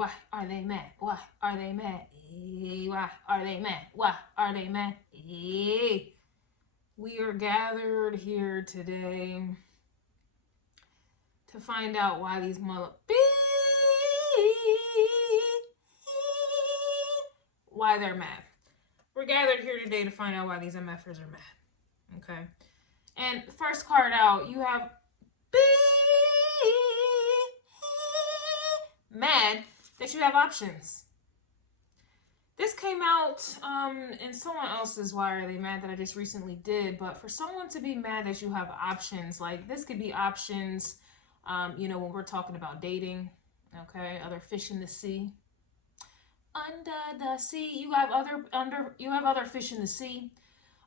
Why are they mad? Why are they mad? Why are they mad? Why are they mad? We are gathered here today to find out why these why they're mad. We're gathered here today to find out why these MFers are mad. Okay. And first card out, you have mad that you have options. This came out in someone else's Why Are They Mad that I just recently did, but for someone to be mad that you have options, like this could be options, you know, when we're talking about dating, okay, other fish in the sea. Under the sea, you have other fish in the sea.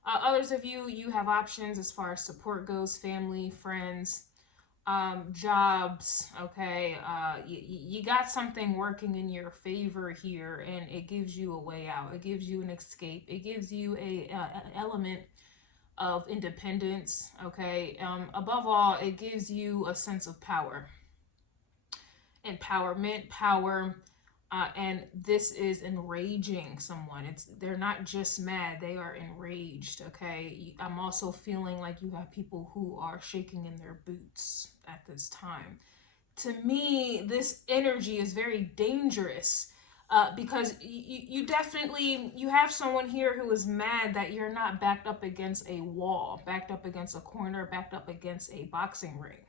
Others of you have options as far as support goes, family, friends, jobs, okay. You got something working in your favor here, and it gives you a way out. It gives you an escape. It gives you an element of independence, okay. Above all, it gives you a sense of power, empowerment, power. And this is enraging someone. They're not just mad, they are enraged, okay? I'm also feeling like you have people who are shaking in their boots at this time. To me, this energy is very dangerous because you definitely, you have someone here who is mad that you're not backed up against a wall, backed up against a corner, backed up against a boxing ring.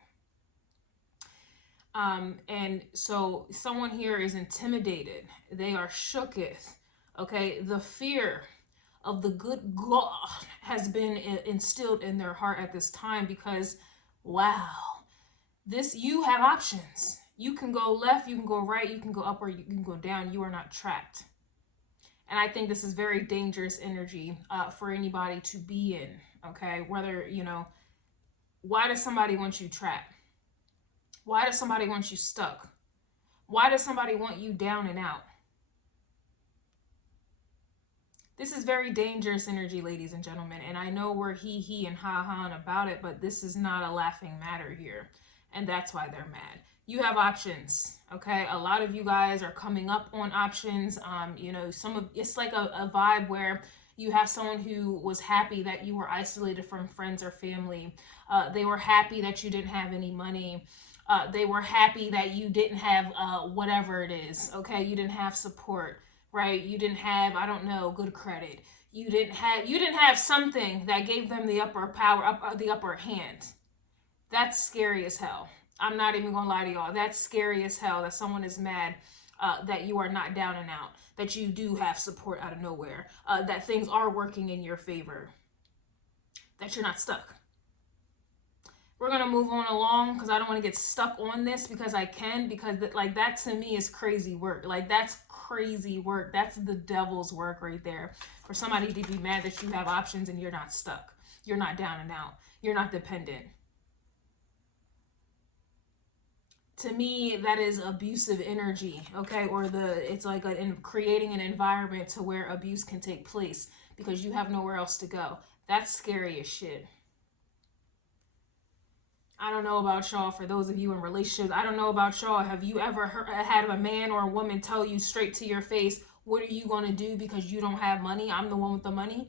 And so someone here is intimidated. They are shooketh. Okay. The fear of the good God has been instilled in their heart at this time because, wow, you have options. You can go left, you can go right, you can go up, or you can go down. You are not trapped. And I think this is very dangerous energy for anybody to be in. Okay. Whether, you know, why does somebody want you trapped? Why does somebody want you stuck? Why does somebody want you down and out? This is very dangerous energy, ladies and gentlemen. And I know we're he, and ha-ha about it, but this is not a laughing matter here. And that's why they're mad. You have options, okay? A lot of you guys are coming up on options. You know, it's like a vibe where you have someone who was happy that you were isolated from friends or family. They were happy that you didn't have any money. They were happy that you didn't have whatever it is, okay? You didn't have support, right? You didn't have, I don't know, good credit. You didn't have something that gave them the upper hand. That's scary as hell. I'm not even gonna lie to y'all. That's scary as hell that someone is mad that you are not down and out, that you do have support out of nowhere, that things are working in your favor, that you're not stuck. We're going to move on along because I don't want to get stuck on this because I can, because like that to me is crazy work. Like that's crazy work. That's the devil's work right there. For somebody to be mad that you have options and you're not stuck. You're not down and out. You're not dependent. To me, that is abusive energy, okay? Or it's like creating an environment to where abuse can take place because you have nowhere else to go. That's scary as shit. I don't know about y'all, for those of you in relationships, I don't know about y'all. Have you ever had a man or a woman tell you straight to your face, what are you going to do because you don't have money? I'm the one with the money.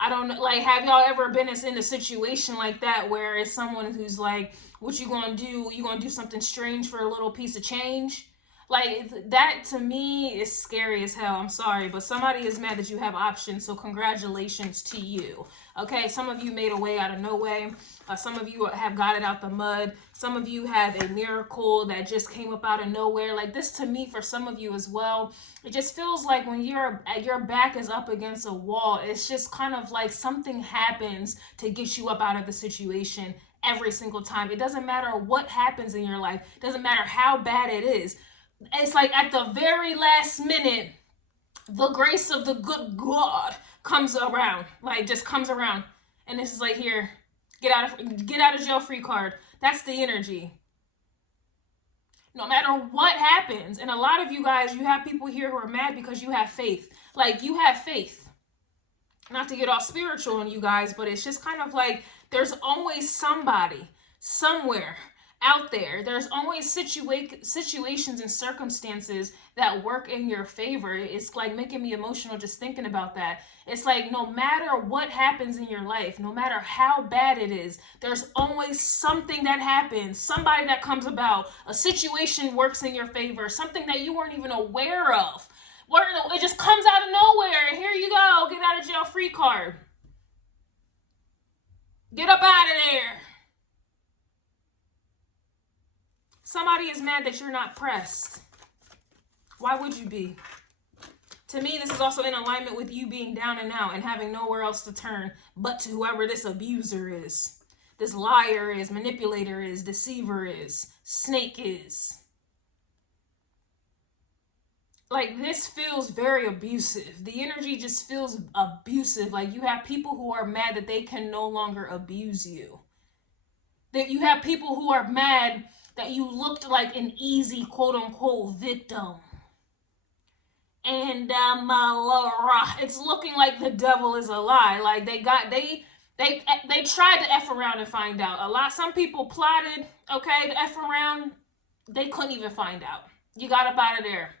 I don't know, like, have y'all ever been in a situation like that where it's someone who's like, what you going to do? You going to do something strange for a little piece of change? Like, that to me is scary as hell. I'm sorry, but somebody is mad that you have options, so congratulations to you. Okay, some of you made a way out of no way. Some of you have got it out the mud. Some of you have a miracle that just came up out of nowhere. Like this to me, for some of you as well, it just feels like when your back is up against a wall, it's just kind of like something happens to get you up out of the situation every single time. It doesn't matter what happens in your life. It doesn't matter how bad it is. It's like at the very last minute, the grace of the good God comes around, like just comes around. And this is like, here, get out of jail free card. That's the energy. No matter what happens. And a lot of you guys, you have people here who are mad because you have faith. Like you have faith. Not to get all spiritual on you guys, but it's just kind of like there's always somebody, somewhere, out there. There's always situations and circumstances that work in your favor. It's like making me emotional just thinking about that. It's like no matter what happens in your life, no matter how bad it is, there's always something that happens, somebody that comes about, a situation works in your favor, something that you weren't even aware of. It just comes out of nowhere, and here you go, get out of jail free card. Get up out of there. Somebody is mad that you're not pressed. Why would you be? To me, this is also in alignment with you being down and out and having nowhere else to turn but to whoever this abuser is, this liar is, manipulator is, deceiver is, snake is. Like, this feels very abusive. The energy just feels abusive. Like, you have people who are mad that they can no longer abuse you. That you have people who are mad that you looked like an easy quote-unquote victim. And it's looking like the devil is a lie. Like, they tried to F around and find out. Some people plotted, okay, to F around. They couldn't even find out. You got up out of there.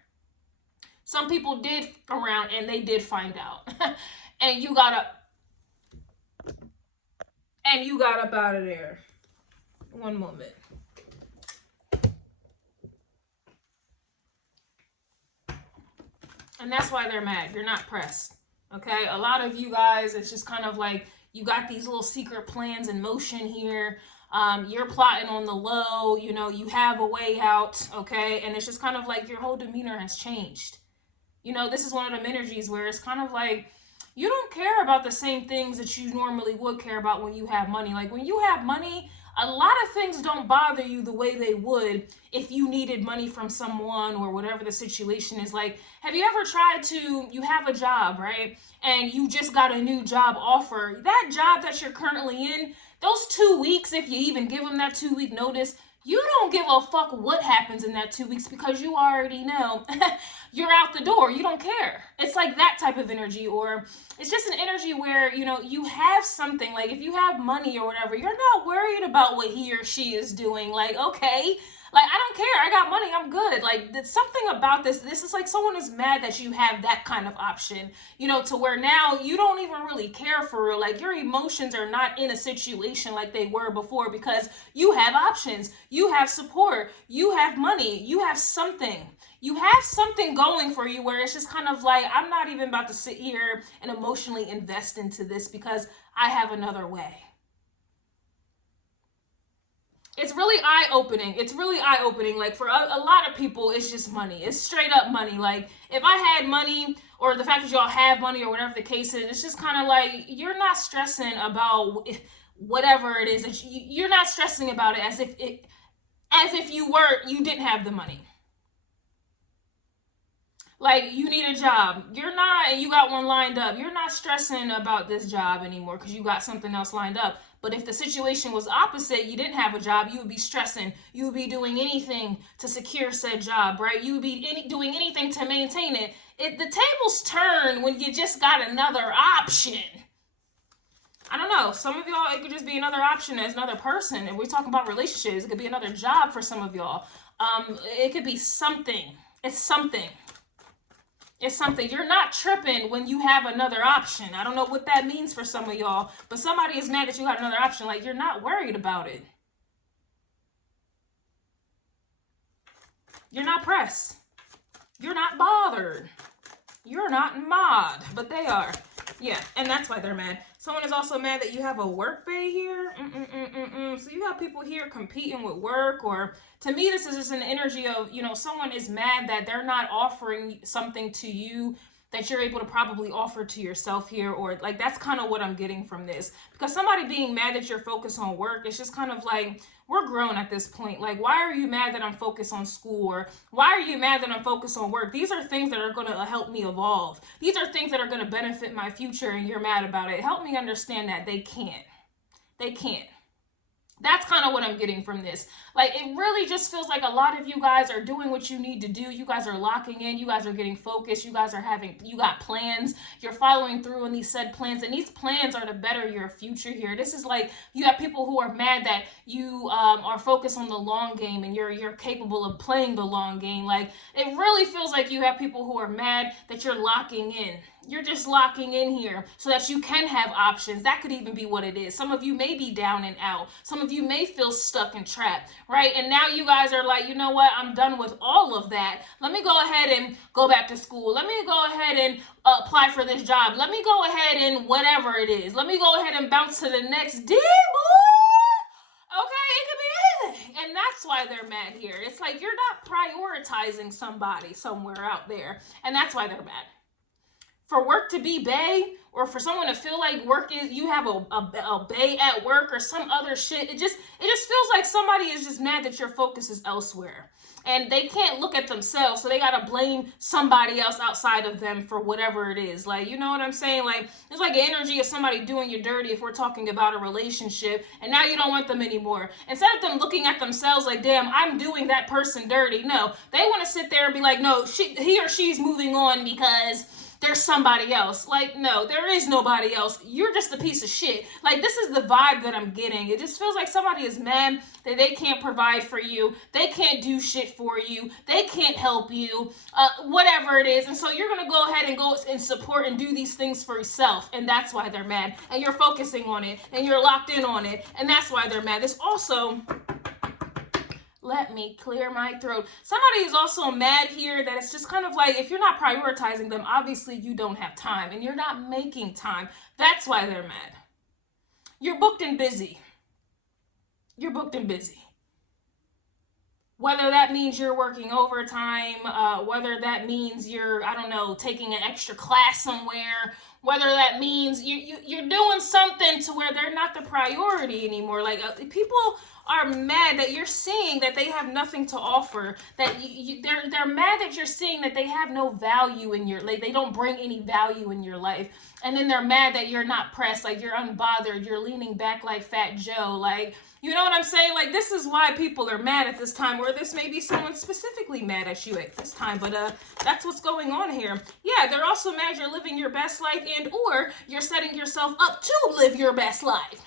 Some people did around and they did find out. and you got up out of there. One moment. And that's why they're mad. You're not pressed. Okay? A lot of you guys, it's just kind of like you got these little secret plans in motion here. You're plotting on the low. You know, you have a way out. Okay? And it's just kind of like your whole demeanor has changed. You know, this is one of them energies where it's kind of like you don't care about the same things that you normally would care about when you have money. Like, when you have money, a lot of things don't bother you the way they would if you needed money from someone or whatever the situation is. Like, have you ever tried to, you have a job, right? And you just got a new job offer. That job that you're currently in, those 2 weeks, if you even give them that 2-week notice, you don't give a fuck what happens in that 2 weeks because you already know you're out the door. You don't care. It's like that type of energy. Or it's just an energy where, you know, you have something. Like, if you have money or whatever, you're not worried about what he or she is doing. Like, okay, like, I don't care. I got money. I'm good. Like, there's something about this. This is like someone is mad that you have that kind of option, you know, to where now you don't even really care for real. Like, your emotions are not in a situation like they were before because you have options. You have support. You have money. You have something. You have something going for you where it's just kind of like, I'm not even about to sit here and emotionally invest into this because I have another way. It's really eye-opening. It's really eye-opening. Like, for a lot of people, it's just money. It's straight up money. Like, if I had money, or the fact that y'all have money, or whatever the case is, it's just kind of like, you're not stressing about whatever it is. That you're not stressing about it as if you didn't have the money. Like, you need a job. You're not, and you got one lined up. You're not stressing about this job anymore because you got something else lined up. But if the situation was opposite, you didn't have a job, you would be stressing. You would be doing anything to secure said job, right? You would be doing anything to maintain it. The tables turn when you just got another option. I don't know. Some of y'all, it could just be another option as another person. And we're talking about relationships. It could be another job for some of y'all. It could be something. It's something. It's something. You're not tripping when you have another option. I don't know what that means for some of y'all, but somebody is mad that you got another option. Like, you're not worried about it. You're not pressed. You're not bothered. You're not mad, but they are. Yeah, and that's why they're mad. Someone is also mad that you have a work bay here. So you have people here competing with work, or to me, this is just an energy of, you know, someone is mad that they're not offering something to you that you're able to probably offer to yourself here, or like, that's kind of what I'm getting from this. Because somebody being mad that you're focused on work, it's just kind of like, we're grown at this point. Like, why are you mad that I'm focused on school? Or why are you mad that I'm focused on work? These are things that are going to help me evolve. These are things that are going to benefit my future, and you're mad about it. Help me understand that they can't. They can't. That's kind of what I'm getting from this. Like, it really just feels like a lot of you guys are doing what you need to do. You guys are locking in. You guys are getting focused. You guys are you got plans. You're following through on these said plans. And these plans are to better your future here. This is like, you have people who are mad that you are focused on the long game and you're capable of playing the long game. Like, it really feels like you have people who are mad that you're locking in. You're just locking in here so that you can have options. That could even be what it is. Some of you may be down and out. Some of you may feel stuck and trapped, right? And now you guys are like, you know what? I'm done with all of that. Let me go ahead and go back to school. Let me go ahead and apply for this job. Let me go ahead and whatever it is. Let me go ahead and bounce to the next D, boy. Okay, it could be anything. And that's why they're mad here. It's like you're not prioritizing somebody somewhere out there. And that's why they're mad. For work to be bae, or for someone to feel like work is, you have a bae at work or some other shit, it just feels like somebody is just mad that your focus is elsewhere. And they can't look at themselves, so they gotta blame somebody else outside of them for whatever it is. Like, you know what I'm saying? Like, it's like the energy of somebody doing you dirty if we're talking about a relationship, and now you don't want them anymore. Instead of them looking at themselves like, damn, I'm doing that person dirty. No, they want to sit there and be like, no, he or she's moving on because there's somebody else. Like, no, there is nobody else. You're just a piece of shit. Like, this is the vibe that I'm getting. It just feels like somebody is mad that they can't provide for you. They can't do shit for you. They can't help you, whatever it is. And so you're going to go ahead and go and support and do these things for yourself. And that's why they're mad. And you're focusing on it. And you're locked in on it. And that's why they're mad. This also... Let me clear my throat. Somebody is also mad here that it's just kind of like, if you're not prioritizing them, obviously you don't have time and you're not making time. That's why they're mad. You're booked and busy. You're booked and busy. Whether that means you're working overtime, whether that means you're, I don't know, taking an extra class somewhere, whether that means you're doing something to where they're not the priority anymore. Like, people are mad that you're seeing that they have nothing to offer, that they're mad that you're seeing that they have no value in your, like, they don't bring any value in your life. And then they're mad that you're not pressed, like you're unbothered, you're leaning back like Fat Joe. Like, you know what I'm saying? Like, this is why people are mad at this time, or this may be someone specifically mad at you at this time, but that's what's going on here. Yeah, they're also mad you're living your best life, and or you're setting yourself up to live your best life.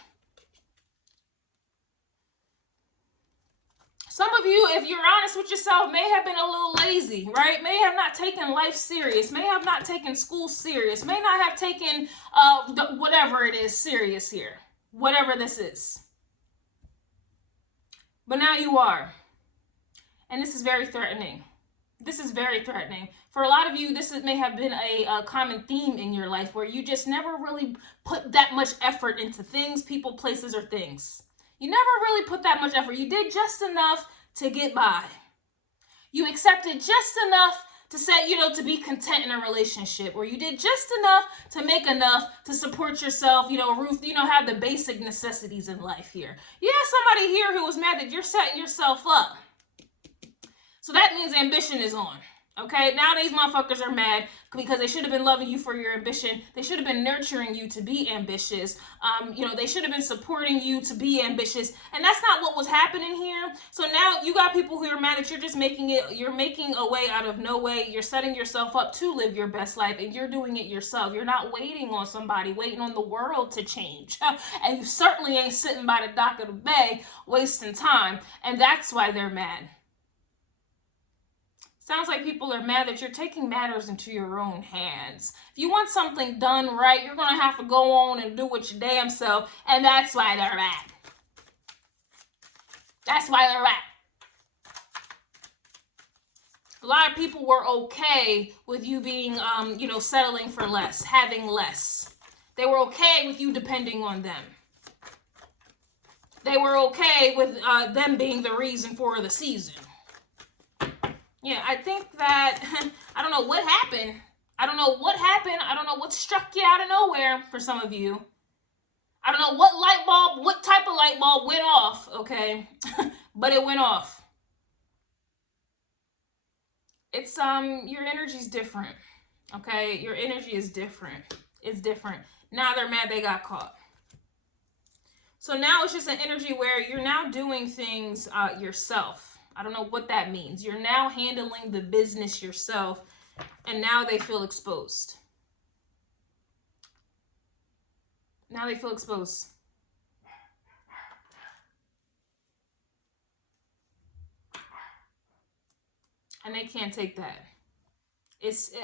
Some of you, if you're honest with yourself, may have been a little lazy, right? May have not taken life serious, may have not taken school serious, may not have taken whatever it is serious here, whatever this is. But now you are. And this is very threatening. This is very threatening. For a lot of you, this may have been a common theme in your life where you just never really put that much effort into things, people, places, or things. You never really put that much effort. You did just enough to get by. You accepted just enough to say, you know, to be content in a relationship, or you did just enough to make enough to support yourself, you know, roof, you know, have the basic necessities in life here. You have somebody here who was mad that you're setting yourself up. So that means ambition is on. Okay, nowadays motherfuckers are mad because they should have been loving you for your ambition. They should have been nurturing you to be ambitious. You know, they should have been supporting you to be ambitious. And that's not what was happening here. So now you got people who are mad that you're just you're making a way out of no way. You're setting yourself up to live your best life, and you're doing it yourself. You're not waiting on somebody, waiting on the world to change. And you certainly ain't sitting by the dock of the bay wasting time. And that's why they're mad. Sounds like people are mad that you're taking matters into your own hands. If you want something done right, you're going to have to go on and do it your damn self. And that's why they're mad. That's why they're mad. A lot of people were okay with you being, you know, settling for less, having less. They were okay with you depending on them. They were okay with them being the reason for the season. Yeah, I think that, I don't know what happened. I don't know what happened. I don't know what struck you out of nowhere for some of you. I don't know what light bulb, what type of light bulb went off, okay? But it went off. It's, your energy's different, okay? Your energy is different. It's different. Now they're mad they got caught. So now it's just an energy where you're now doing things yourself. I don't know what that means. You're now handling the business yourself, and now they feel exposed. Now they feel exposed. And they can't take that.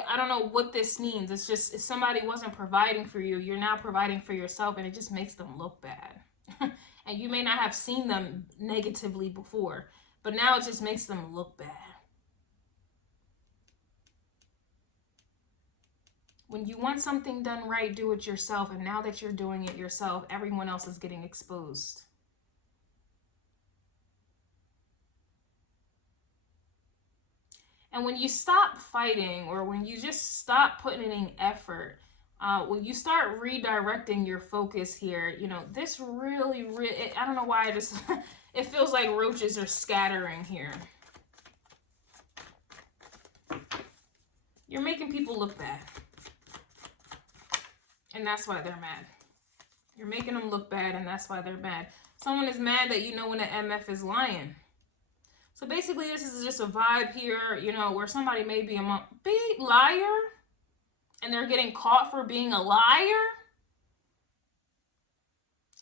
I don't know what this means. It's just, if somebody wasn't providing for you, you're now providing for yourself, and it just makes them look bad. And you may not have seen them negatively before, but now it just makes them look bad. When you want something done right, do it yourself. And now that you're doing it yourself, everyone else is getting exposed. And when you stop fighting, or when you just stop putting in effort, when you start redirecting your focus here, you know, this really, I don't know why I just, it feels like roaches are scattering here. You're making people look bad. And that's why they're mad. You're making them look bad, and that's why they're mad. Someone is mad that you know when an MF is lying. So basically, this is just a vibe here, you know, where somebody may be a big liar, and they're getting caught for being a liar.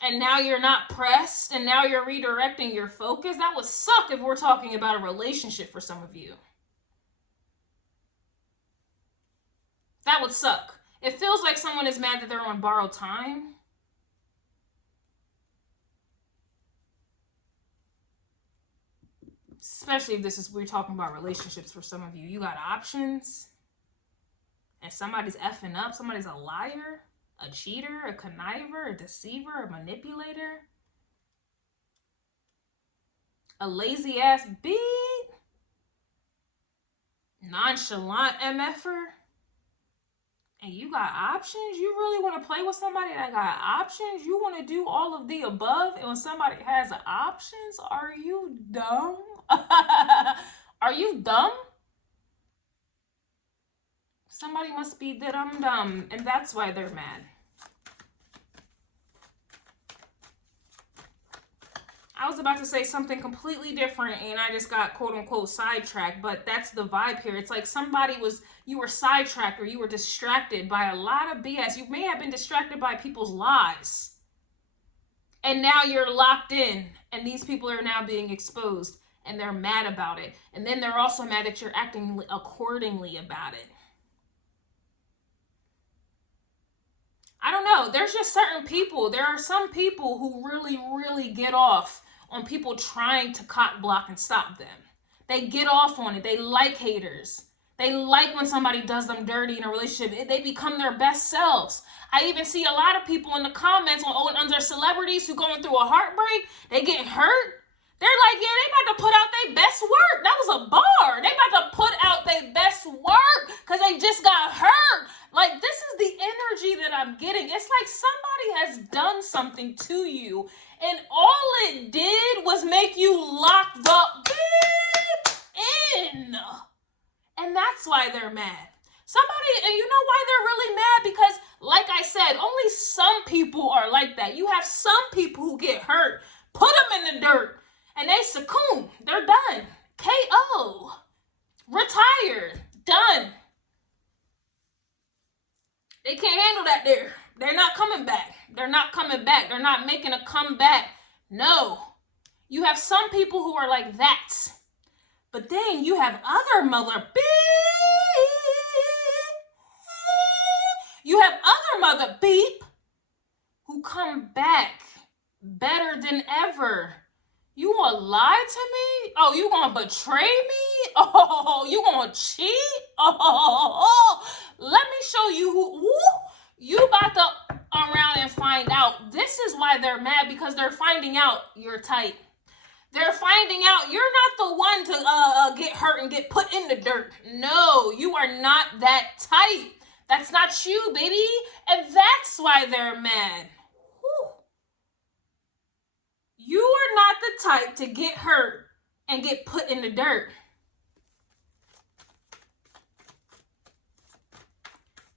And now you're not pressed, and now you're redirecting your focus. That would suck if we're talking about a relationship for some of you. That would suck. It feels like someone is mad that they're on borrowed time. Especially if we're talking about relationships for some of you. You got options, and somebody's effing up. Somebody's a liar, a cheater, a conniver, a deceiver, a manipulator, a lazy ass beat, nonchalant MFer. And you got options? You really want to play with somebody that got options? You want to do all of the above, and when somebody has options, are you dumb? Are you dumb? Somebody must be dumb, and that's why they're mad. I was about to say something completely different, and I just got quote-unquote sidetracked, but that's the vibe here. It's like you were sidetracked, or you were distracted by a lot of BS. You may have been distracted by people's lies, and now you're locked in, and these people are now being exposed, and they're mad about it. And then they're also mad that you're acting accordingly about it. I don't know. There's just certain people. There are some people who really, really get off on people trying to cock block and stop them. They get off on it. They like haters. They like when somebody does them dirty in a relationship. They become their best selves. I even see a lot of people in the comments under celebrities who going through a heartbreak. They get hurt. They're like, yeah, they about to put out their best work. That was a bar. They about to put out their best work because they just got hurt. Like, this is the energy that I'm getting. It's like somebody has done something to you, and all it did was make you locked up in. And that's why they're mad. And you know why they're really mad? Because, like I said, only some people are like that. You have some people who get hurt, put them in the dirt, and they succumb. They're done. KO. Retired. Done. They can't handle that there. They're not coming back. They're not coming back. They're not making a comeback. No. You have some people who are like that. But then you have other mother beep who come back better than ever. You gonna lie to me? Oh, you gonna betray me? Oh, you gonna cheat? Oh, let me show you who you about to around and find out. This is why they're mad, because they're finding out you're tight. They're finding out you're not the one to get hurt and get put in the dirt. No, you are not that tight. That's not you, baby. And that's why they're mad. Whew. You are not the type to get hurt and get put in the dirt.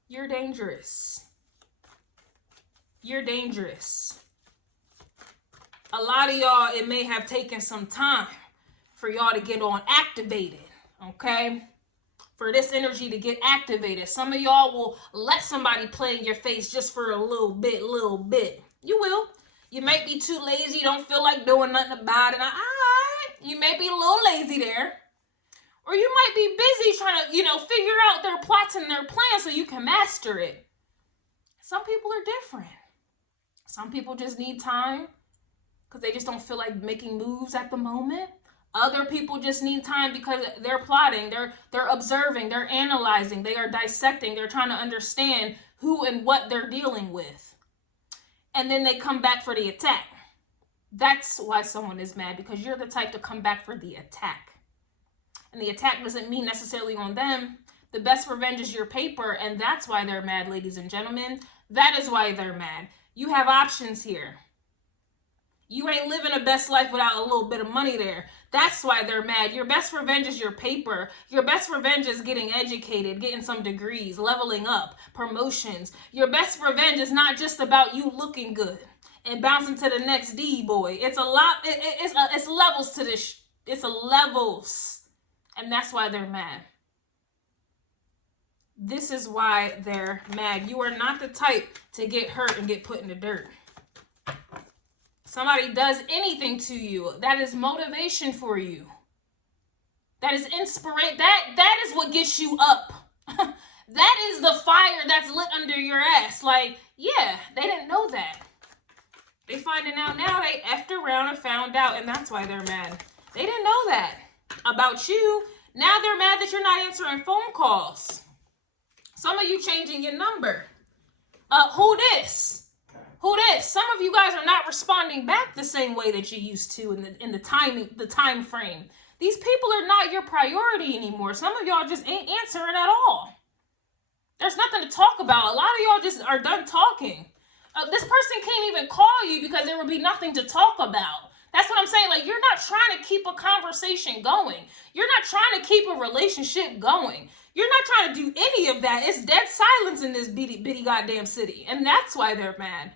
You're dangerous. You're dangerous. a lot of y'all, it may have taken some time for y'all to get on activated, okay? For this energy to get activated. Some of y'all will let somebody play in your face just for a little bit. You will. You might be too lazy, don't feel like doing nothing about it. You may be a little lazy there. Or you might be busy trying to, figure out their plots and their plans so you can master it. Some people are different. Some people just need time because they just don't feel like making moves at the moment. Other people just need time because they're plotting, they're observing, they're analyzing, they are dissecting, they're trying to understand who and what they're dealing with. And then they come back for the attack. That's why someone is mad, because you're the type to come back for the attack. And the attack doesn't mean necessarily on them. The best revenge is your paper, and that's why they're mad, ladies and gentlemen. That is why they're mad. You have options here. You ain't living a best life without a little bit of money there. That's why they're mad. Your best revenge is your paper. Your best revenge is getting educated, getting some degrees, leveling up, promotions. Your best revenge is not just about you looking good and bouncing to the next D, boy. It's a lot. It's levels to this. It's a levels. And that's why they're mad. This is why they're mad. You are not the type to get hurt and get put in the dirt. Somebody does anything to you, that is motivation for you. That is inspiration. That is what gets you up. That is the fire that's lit under your ass. Like, yeah, they didn't know that. They finding out now. They effed around and found out, and that's why they're mad. They didn't know that about you. Now they're mad that you're not answering phone calls. Some of you changing your number. Who this? Who this? Some of you guys are not responding back the same way that you used to in the time frame. These people are not your priority anymore. Some of y'all just ain't answering at all. There's nothing to talk about. A lot of y'all just are done talking. This person can't even call you because there will be nothing to talk about. That's what I'm saying. Like, you're not trying to keep a conversation going. You're not trying to keep a relationship going. You're not trying to do any of that. It's dead silence in this bitty goddamn city. And that's why they're mad.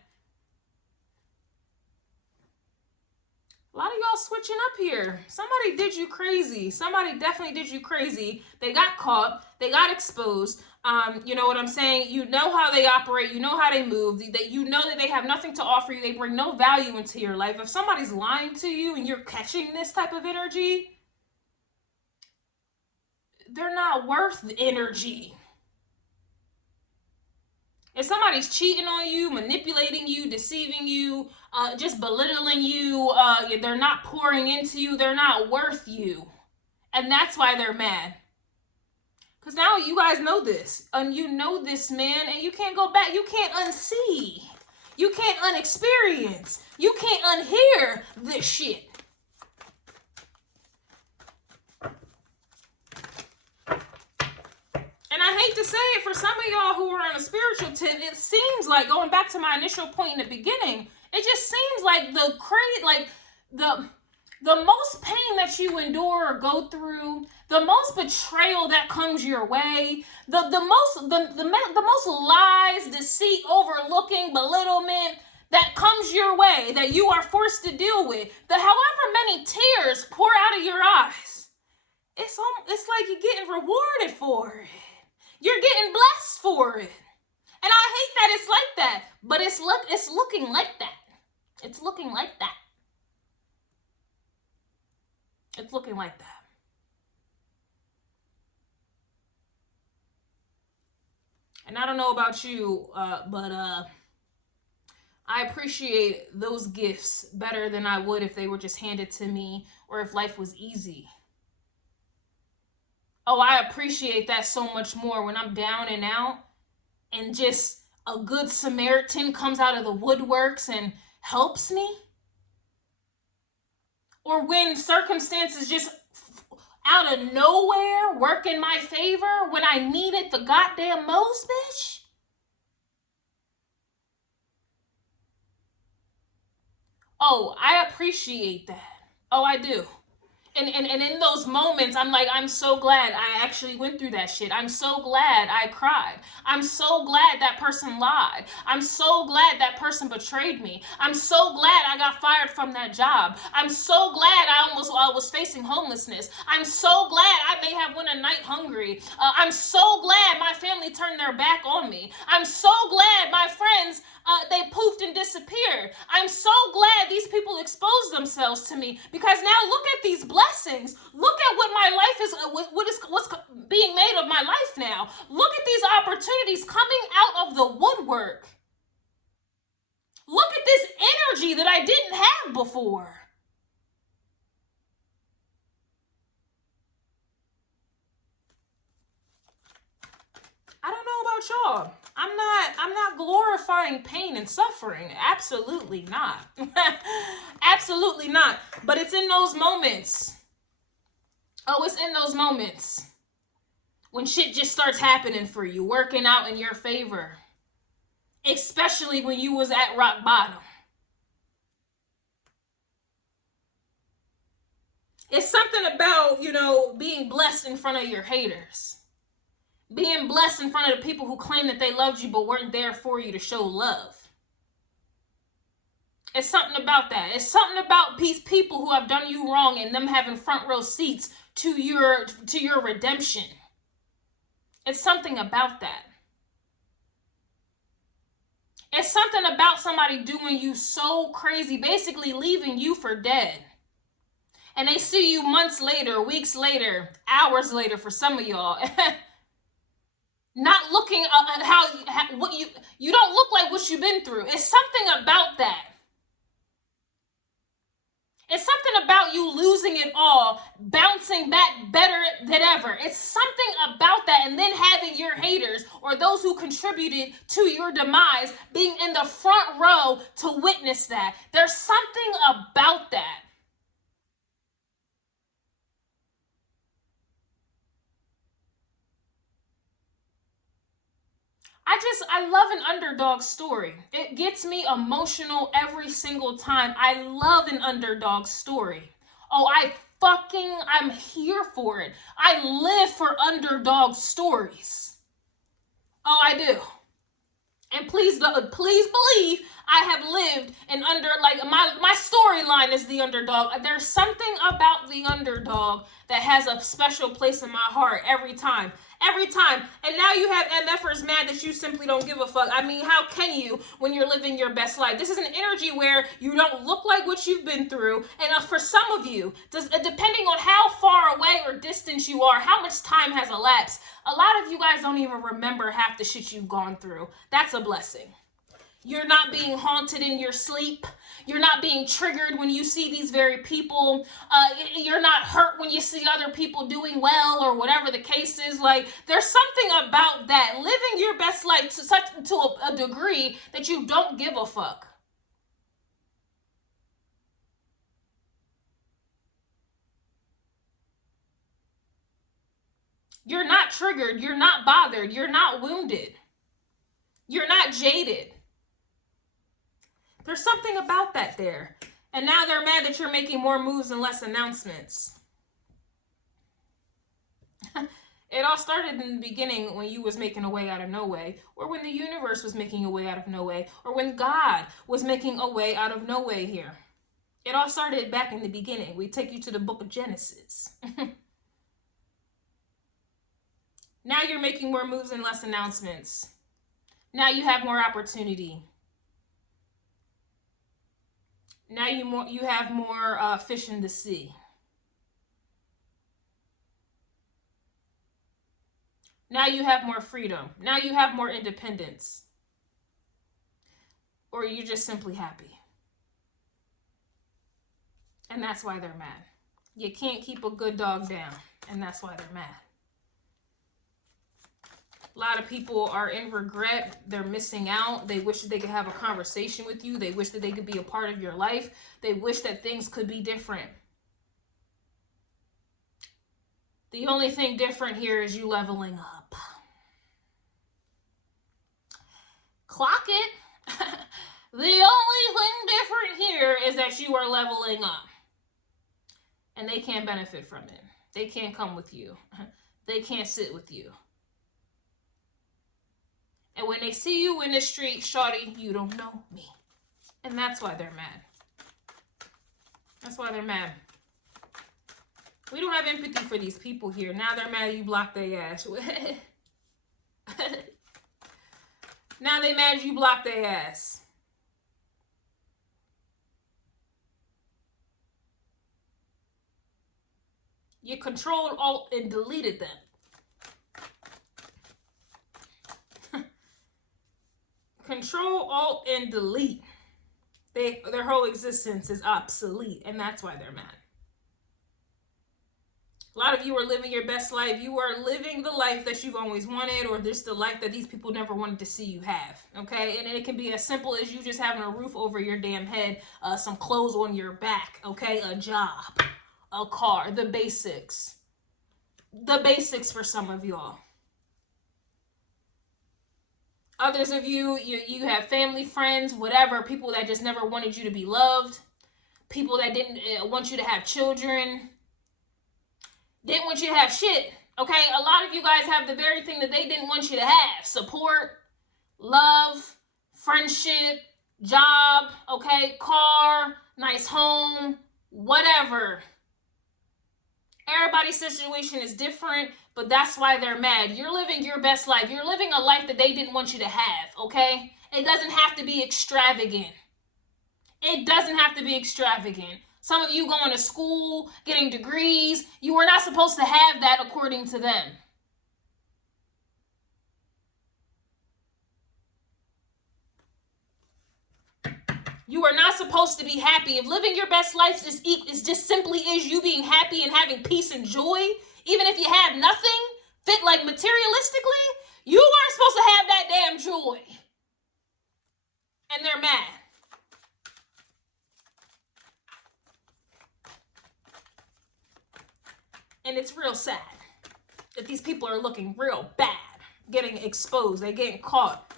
A lot of y'all switching up here. Somebody did you crazy. Somebody definitely did you crazy. They got caught. They got exposed. You know what I'm saying? You know how they operate. You know how they move. You know that they have nothing to offer you. They bring no value into your life. If somebody's lying to you and you're catching this type of energy, they're not worth the energy. If somebody's cheating on you, manipulating you, deceiving you, just belittling you, they're not pouring into you, they're not worth you. And that's why they're mad. Because now you guys know this. And you know this, man, and you can't go back. You can't unsee. You can't unexperience. You can't unhear this shit. And I hate to say it, for some of y'all who are on a spiritual tip, it seems like, going back to my initial point in the beginning, it just seems like the most pain that you endure or go through, the most betrayal that comes your way, the most lies, deceit, overlooking, belittlement that comes your way, that you are forced to deal with, however many tears pour out of your eyes, it's like you're getting rewarded for it. You're getting blessed for it. And I hate that it's like that, but it's looking like that. It's looking like that. It's looking like that. And I don't know about you, but I appreciate those gifts better than I would if they were just handed to me or if life was easy. Oh, I appreciate that so much more when I'm down and out and just a good Samaritan comes out of the woodworks and helps me. Or when circumstances just out of nowhere work in my favor when I need it the goddamn most, bitch. Oh, I appreciate that. Oh, I do. And in those moments, I'm like, I'm so glad I actually went through that shit. I'm so glad I cried. I'm so glad that person lied. I'm so glad that person betrayed me. I'm so glad I got fired from that job. I'm so glad I was facing homelessness. I'm so glad I may have went a night hungry. I'm so glad my family turned their back on me. I'm so glad my friends, they poofed and disappeared. I'm so glad these people exposed themselves to me, because now look at these blessings. Look at what my life is, what's being made of my life now. Look at these opportunities coming out of the woodwork. Look at this energy that I didn't have before. I don't know about y'all. I'm not glorifying pain and suffering. Absolutely not. Absolutely not. But it's in those moments. Oh, it's in those moments when shit just starts happening for you, working out in your favor. Especially when you was at rock bottom. It's something about, being blessed in front of your haters. Being blessed in front of the people who claim that they loved you but weren't there for you to show love. It's something about that. It's something about these people who have done you wrong and them having front row seats to your redemption. It's something about that. It's something about somebody doing you so crazy, basically leaving you for dead. And they see you months later, weeks later, hours later for some of y'all. Not looking at what you don't look like what you've been through. It's something about that. It's something about you losing it all, bouncing back better than ever. It's something about that, and then having your haters or those who contributed to your demise being in the front row to witness that. There's something about that. I love an underdog story. It gets me emotional every single time. I love an underdog story. Oh, I'm here for it. I live for underdog stories. Oh, I do. And please believe I have lived my storyline is the underdog. There's something about the underdog that has a special place in my heart every time. Every time. And now you have MFers mad that you simply don't give a fuck. I mean, how can you when you're living your best life? This is an energy where you don't look like what you've been through. And for some of you, depending on how far away or distant you are, how much time has elapsed, a lot of you guys don't even remember half the shit you've gone through. That's a blessing. You're not being haunted in your sleep. You're not being triggered when you see these very people. You're not hurt when you see other people doing well or whatever the case is. Like, there's something about that. Living your best life to a degree that you don't give a fuck. You're not triggered. You're not bothered. You're not wounded. You're not jaded. There's something about that there. And now they're mad that you're making more moves and less announcements. It all started in the beginning when you was making a way out of no way, or when the universe was making a way out of no way, or when God was making a way out of no way here. It all started back in the beginning. We take you to the book of Genesis. Now you're making more moves and less announcements. Now you have more opportunity. Now you have more fish in the sea. Now you have more freedom. Now you have more independence. Or you're just simply happy. And that's why they're mad. You can't keep a good dog down. And that's why they're mad. A lot of people are in regret. They're missing out. They wish that they could have a conversation with you. They wish that they could be a part of your life. They wish that things could be different. The only thing different here is you leveling up. Clock it. The only thing different here is that you are leveling up. and they can't benefit from it. They can't come with you. They can't sit with you. And when they see you in the street, shawty, you don't know me. And that's why they're mad. That's why they're mad. We don't have empathy for these people here. Now they're mad you blocked their ass. Now they mad you blocked their ass. You controlled, alt, and deleted them. Control, alt, and delete. Their whole existence is obsolete, and that's why they're mad. A lot of you are living your best life. You are living the life that you've always wanted, or just the life that these people never wanted to see you have, okay? And it can be as simple as you just having a roof over your damn head, some clothes on your back, okay? A job, a car, the basics. The basics for some of y'all. Others of you have family, friends, whatever, people that just never wanted you to be loved, people that didn't want you to have children, didn't want you to have shit, okay? A lot of you guys have the very thing that they didn't want you to have. Support, love, friendship, job, okay? Car, nice home, whatever. Everybody's situation is different, but that's why they're mad. You're living your best life. You're living a life that they didn't want you to have, okay? It doesn't have to be extravagant. It doesn't have to be extravagant. Some of you going to school, getting degrees. You were not supposed to have that according to them. You are not supposed to be happy. If living your best life is just simply is you being happy and having peace and joy, even if you have nothing, fit like materialistically, you aren't supposed to have that damn joy. And they're mad. And it's real sad that these people are looking real bad, getting exposed, they getting caught.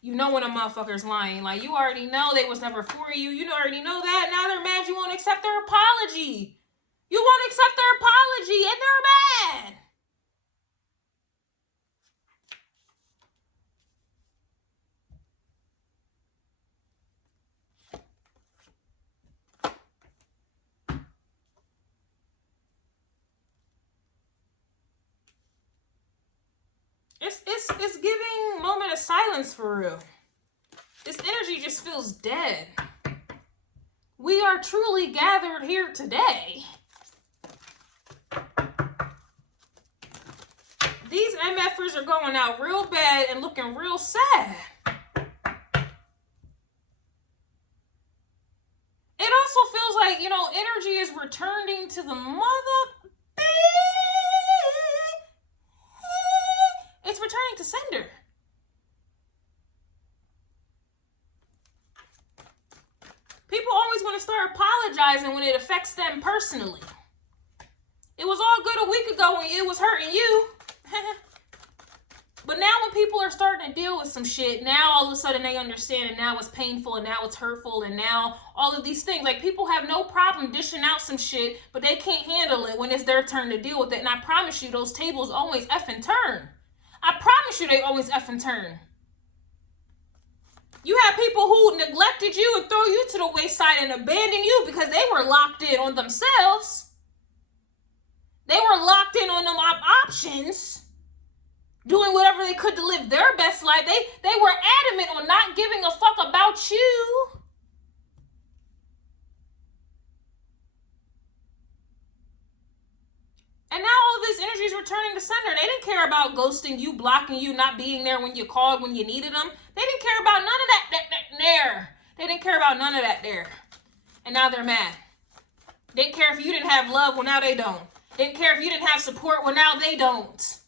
You know when a motherfucker's lying. Like, you already know they was never for you. You already know that. Now they're mad you won't accept their apology. You won't accept their apology, and they're mad. It's giving moment of silence for real. This energy just feels dead. We are truly gathered here today. These MFers are going out real bad and looking real sad. It also feels like, you know, energy is returning to the mother. It's returning to sender. People always want to start apologizing when it affects them personally. It was all good a week ago when it was hurting you. But now when people are starting to deal with some shit, now all of a sudden they understand, and now it's painful, and now it's hurtful, and now all of these things. Like, people have no problem dishing out some shit, but they can't handle it when it's their turn to deal with it. And I promise you, those tables always effing turn. I promise you they always effing turn. You have people who neglected you and throw you to the wayside and abandon you because they were locked in on themselves. They were locked in on them options, doing whatever they could to live their best life. They were adamant on not giving a fuck about you. And now all of this energy is returning to sender. They didn't care about ghosting you, blocking you, not being there when you called, when you needed them. They didn't care about none of that there. They didn't care about none of that there. And now they're mad. They didn't care if you didn't have love, well now they don't. They didn't care if you didn't have support, well now they don't.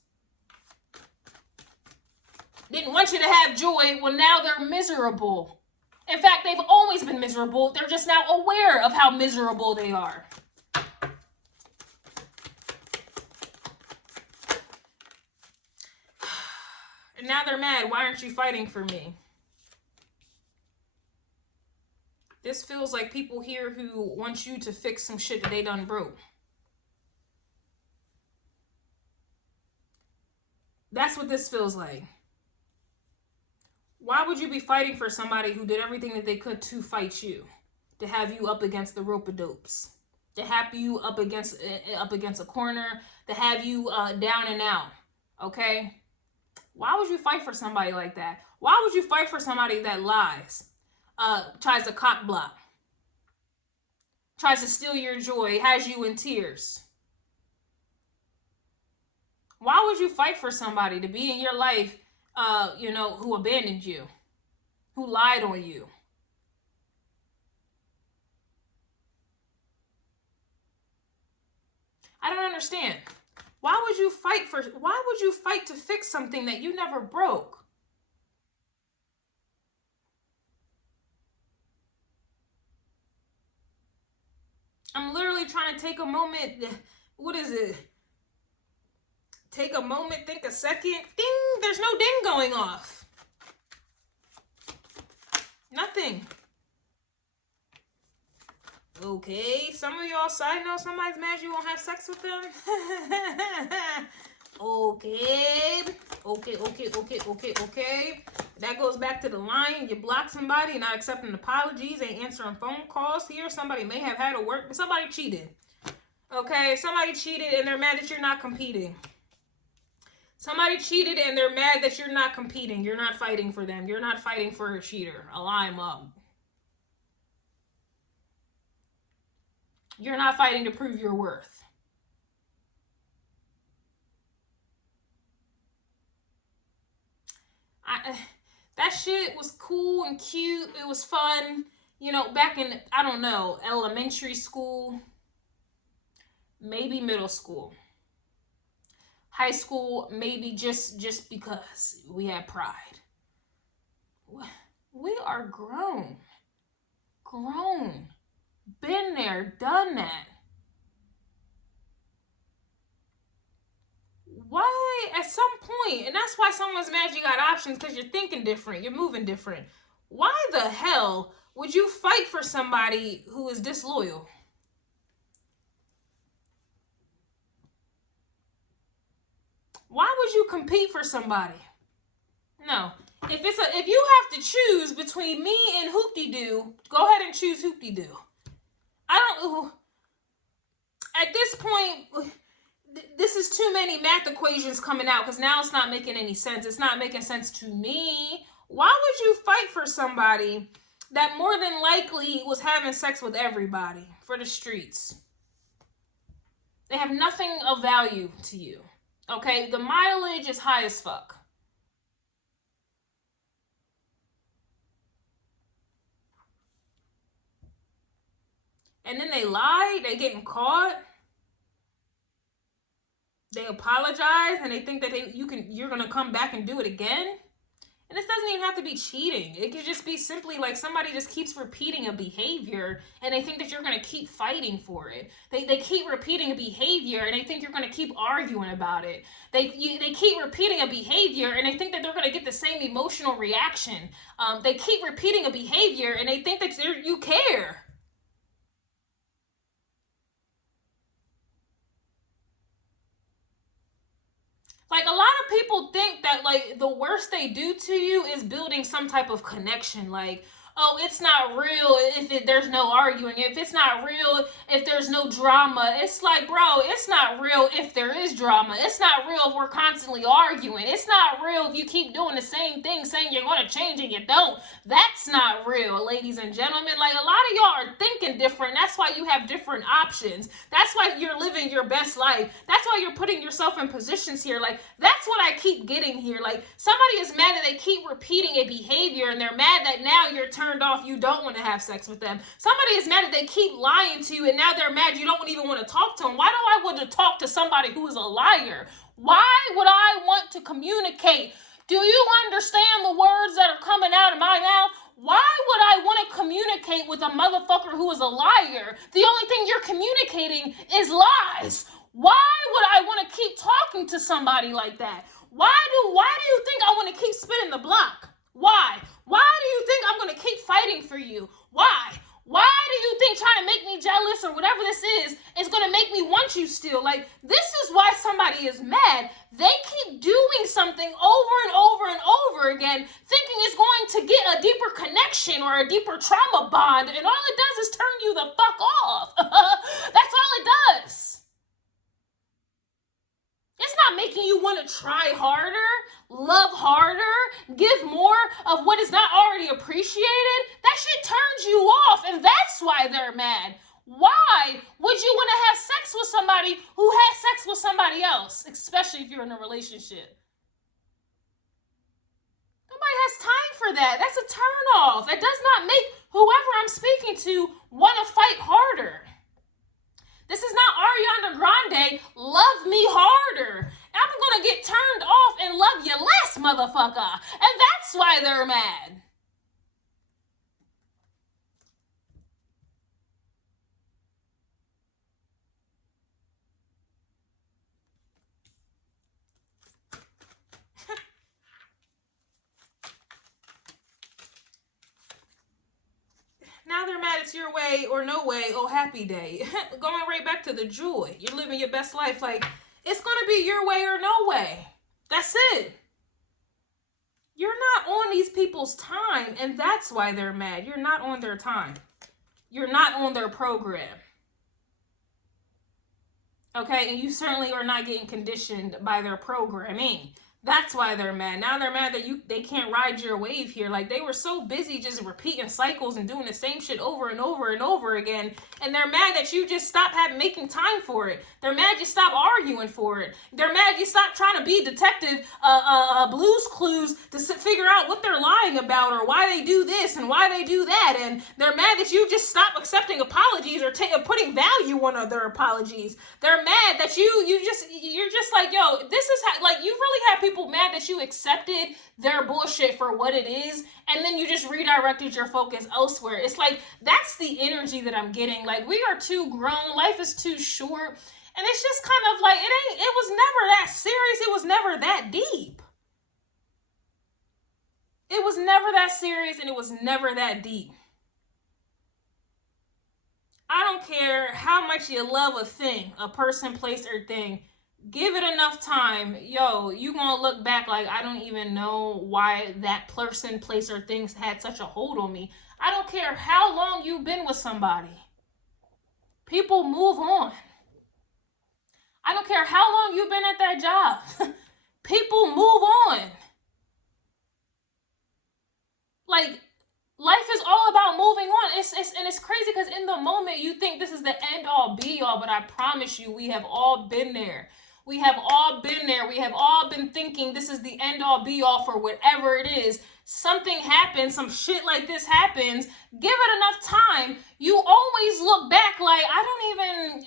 Didn't want you to have joy, well now they're miserable. In fact, they've always been miserable. They're just now aware of how miserable they are. And now they're mad. Why aren't you fighting for me? This feels like people here who want you to fix some shit that they done broke. That's what this feels like. Why would you be fighting for somebody who did everything that they could to fight you? To have you up against the rope-a-dopes? To have you up against a corner? To have you down and out? Okay? Why would you fight for somebody like that? Why would you fight for somebody that lies? Tries to cock block? Tries to steal your joy? Has you in tears? Why would you fight for somebody to be in your life, who abandoned you, who lied on you? I don't understand. Why would you fight to fix something that you never broke? I'm literally trying to take a moment. What is it? Take a moment, think a second. Ding! There's no ding going off. Nothing. Okay, some of y'all side note, somebody's mad you won't have sex with them. Okay. That goes back to the line. You block somebody, not accepting apologies, ain't answering phone calls here. Somebody may have had a work, but somebody cheated. Okay, somebody cheated and they're mad that you're not competing. Somebody cheated and they're mad that you're not competing. You're not fighting for them. You're not fighting for a cheater. A line up. You're not fighting to prove your worth. That shit was cool and cute. It was fun. You know, back in, I don't know, elementary school, maybe middle school. High school, maybe just because we had pride. We are grown. Grown. Been there, done that. Why, at some point, and that's why someone's mad you got options, because you're thinking different, you're moving different. Why the hell would you fight for somebody who is disloyal? Why would you compete for somebody? No. If you have to choose between me and Hoop-de-Doo, go ahead and choose Hoop-de-Doo. At this point, this is too many math equations coming out, because now it's not making any sense. It's not making sense to me. Why would you fight for somebody that more than likely was having sex with everybody for the streets? They have nothing of value to you. Okay, the mileage is high as fuck. And then they lie, they getting caught. They apologize and they think that you're gonna come back and do it again. And this doesn't even have to be cheating. It could just be simply like somebody just keeps repeating a behavior and they think that you're going to keep fighting for it. They keep repeating a behavior and they think you're going to keep arguing about it. They keep repeating a behavior and they think that they're going to get the same emotional reaction. They keep repeating a behavior and they think that you care. Like, a lot of people think that, like, the worst they do to you is building some type of connection. Like, oh, it's not real if there's no arguing. If it's not real if there's no drama. It's like, bro, it's not real if there is drama. It's not real if we're constantly arguing. It's not real if you keep doing the same thing, saying you're going to change and you don't. That's not real, ladies and gentlemen. Like, a lot of y'all are thinking different. That's why you have different options. That's why you're living your best life. That's why you're putting yourself in positions here. Like, that's what I keep getting here. Like, somebody is mad that they keep repeating a behavior and they're mad that now you're turned off, you don't want to have sex with them. Somebody is mad that they keep lying to you and now they're mad you don't even want to talk to them. Why do I want to talk to somebody who is a liar? Why would I want to communicate? Do you understand the words that are coming out of my mouth? Why would I want to communicate with a motherfucker who is a liar? The only thing you're communicating is lies. Why would I want to keep talking to somebody like that? Why do you think I want to keep spinning the block? Why? Why do you think I'm going to keep fighting for you? Why? Why do you think trying to make me jealous or whatever this is going to make me want you still? Like, this is why somebody is mad. They keep doing something over and over and over again, thinking it's going to get a deeper connection or a deeper trauma bond, and all it does is turn you the fuck off. That's all it does. It's not making you want to try harder, love harder, give more of what is not already appreciated. That shit turns you off, and that's why they're mad. Why would you want to have sex with somebody who has sex with somebody else, especially if you're in a relationship? Nobody has time for that. That's a turnoff. That does not make whoever I'm speaking to want to fight harder. This is not Ariana Grande, love me harder. I'm going to get turned off and love you less, motherfucker. And that's why they're mad. Now they're mad it's your way or no way, oh happy day. Going right back to the joy. You're living your best life. Like, it's going to be your way or no way. That's it. You're not on these people's time, and that's why they're mad. You're not on their time. You're not on their program. Okay, and you certainly are not getting conditioned by their programming. That's why they're mad. Now they're mad that they can't ride your wave here. Like, they were so busy just repeating cycles and doing the same shit over and over and over again. And they're mad that you just stopped making time for it. They're mad you stopped arguing for it. They're mad you stopped trying to be detective Blue's Clues to figure out what they're lying about or why they do this and why they do that. And they're mad that you just stopped accepting apologies or putting value on their apologies. They're mad that you're just like, yo, this is how, like, you really have people mad that you accepted their bullshit for what it is, and then you just redirected your focus elsewhere. It's like, that's the energy that I'm getting. Like, we are too grown, life is too short, and it's just kind of like, it was never that serious, it was never that deep. It was never that serious, and it was never that deep. I don't care how much you love a thing, a person, place, or thing. Give it enough time, yo, you gonna look back like, I don't even know why that person, place, or things had such a hold on me. I don't care how long you've been with somebody. People move on. I don't care how long you've been at that job. People move on. Like, life is all about moving on. And it's crazy because in the moment you think this is the end all be all, but I promise you, we have all been there. We have all been there. We have all been thinking this is the end all be all for whatever it is. Something happens, some shit like this happens. Give it enough time. You always look back like, I don't even,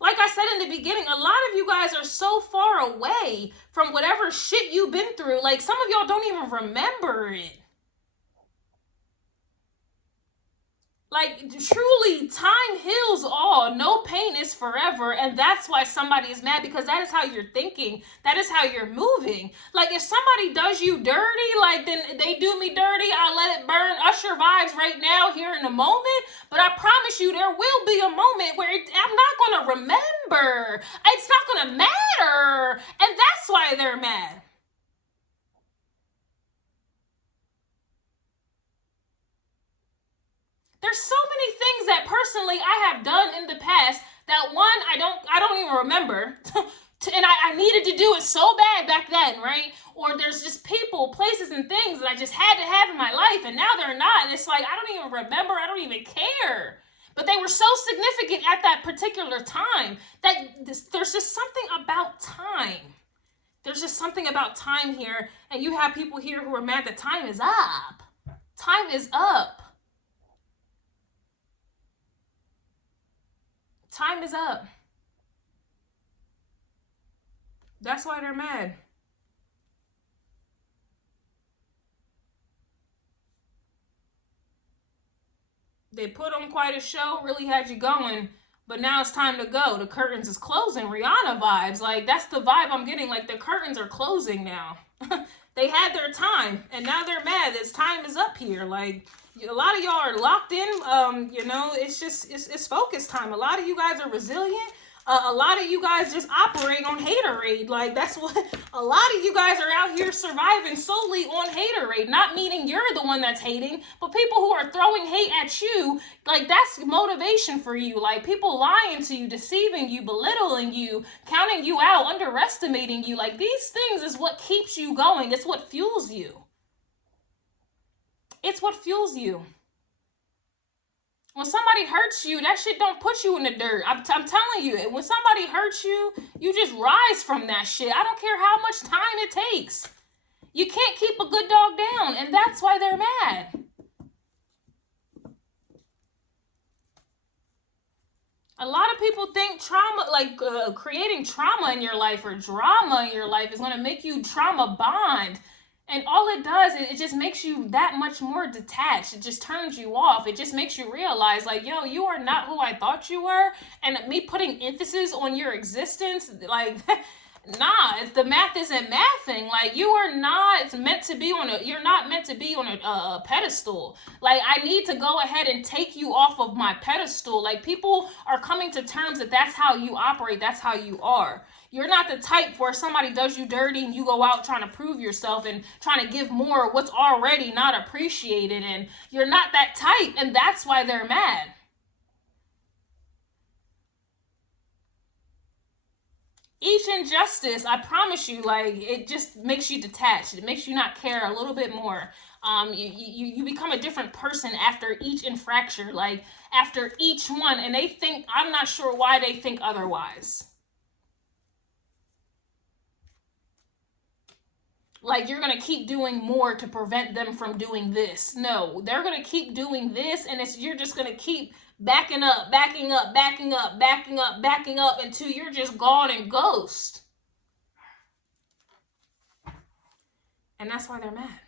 like I said in the beginning, a lot of you guys are so far away from whatever shit you've been through. Like, some of y'all don't even remember it. Like, truly, time heals all. No pain is forever. And that's why somebody is mad, because that is how you're thinking. That is how you're moving. Like, if somebody does you dirty, like, then they do me dirty, I let it burn. Usher vibes right now, here in a moment. But I promise you, there will be a moment where I'm not going to remember. It's not going to matter. And that's why they're mad. There's so many things that personally I have done in the past that, one, I don't even remember. And I needed to do it so bad back then, right? Or there's just people, places, and things that I just had to have in my life, and now they're not. And it's like, I don't even remember. I don't even care. But they were so significant at that particular time that there's just something about time. There's just something about time here. And you have people here who are mad that time is up. Time is up. Time is up. That's why they're mad. They put on quite a show, really had you going, but now it's time to go. The curtains is closing. Rihanna vibes. Like, that's the vibe I'm getting. Like, the curtains are closing now. They had their time, and now they're mad. It's time is up here. Like, A lot of y'all are locked in. You know, it's just it's focus time. A lot of you guys are resilient. A lot of you guys just operate on haterade. Like, that's what a lot of you guys are out here surviving solely on haterade. Not meaning you're the one that's hating, but people who are throwing hate at you, like, that's motivation for you. Like, people lying to you, deceiving you, belittling you, counting you out, underestimating you. Like, these things is what keeps you going. It's what fuels you. It's what fuels you. When somebody hurts you, that shit don't put you in the dirt. I'm telling you, when somebody hurts you, you just rise from that shit. I don't care how much time it takes. You can't keep a good dog down, and that's why they're mad. A lot of people think trauma, like creating trauma in your life or drama in your life is going to make you trauma bond. And all it does is it just makes you that much more detached. It just turns you off. It just makes you realize, like, yo, you are not who I thought you were. And me putting emphasis on your existence, like, nah, it's the math isn't mathing. Like, you are not meant to be on you're not meant to be on a pedestal. Like, I need to go ahead and take you off of my pedestal. Like, people are coming to terms that that's how you operate. That's how you are. You're not the type where somebody does you dirty and you go out trying to prove yourself and trying to give more of what's already not appreciated. And you're not that type. And that's why they're mad. Each injustice, I promise you, like, it just makes you detached. It makes you not care a little bit more. You become a different person after each infraction, like after each one. And they think, I'm not sure why they think otherwise. Like, you're going to keep doing more to prevent them from doing this. No, they're going to keep doing this, and you're just going to keep backing up, backing up, backing up, backing up, backing up until you're just gone and ghost. And that's why they're mad.